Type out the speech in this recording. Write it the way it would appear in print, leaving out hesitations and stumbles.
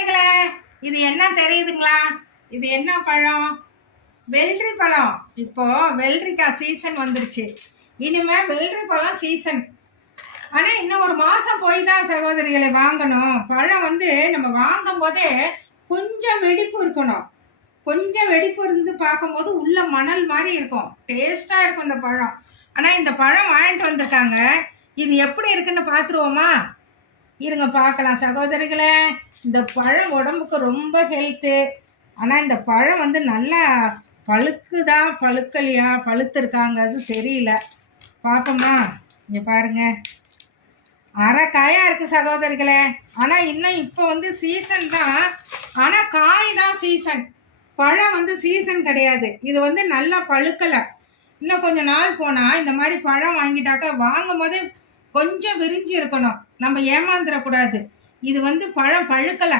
சகோதரிகளே, இது என்ன தெரியுதுங்களா? இது என்ன பழம்? வெள்ளரி பழம். இப்போ வெள்ளரிக்காய் சீசன் வந்துருச்சு. இனிமே வெள்ளரி பழம் சீசன். ஆனால் இன்னும் ஒரு மாதம் போய் தான் சகோதரிகளை வாங்கணும். பழம் நம்ம வாங்கும் போதே கொஞ்சம் வெடிப்பு இருக்கணும். கொஞ்சம் வெடிப்பு இருந்து பார்க்கும்போது உள்ள மணல் மாதிரி இருக்கும். டேஸ்டாக இருக்கும் இந்த பழம். ஆனால் இந்த பழம் வாங்கிட்டு வந்திருக்காங்க. இது எப்படி இருக்குன்னு பார்த்துருவோமா? இருங்க பார்க்கலாம் சகோதரிகளே. இந்த பழம் உடம்புக்கு ரொம்ப ஹெல்த்து. ஆனால் இந்த பழம் நல்லா பழுக்குதா பழுக்கலையா, பழுத்திருக்காங்க தெரியல. பார்ப்போமா? இங்கே பாருங்க, அரை காயாக இருக்குது சகோதரிகளே. ஆனால் இன்னும் இப்போ சீசன் தான். ஆனால் காய் தான் சீசன், பழம் சீசன் கிடையாது. இது நல்லா பழுக்கலை. இன்னும் கொஞ்சம் நாள் போனால் இந்த மாதிரி பழம் வாங்கிட்டாக்கா வாங்கும் போதே கொஞ்சம் விரிஞ்சு இருக்கணும். நம்ம ஏமாந்துடக்கூடாது. இது பழம் பழுக்கலை.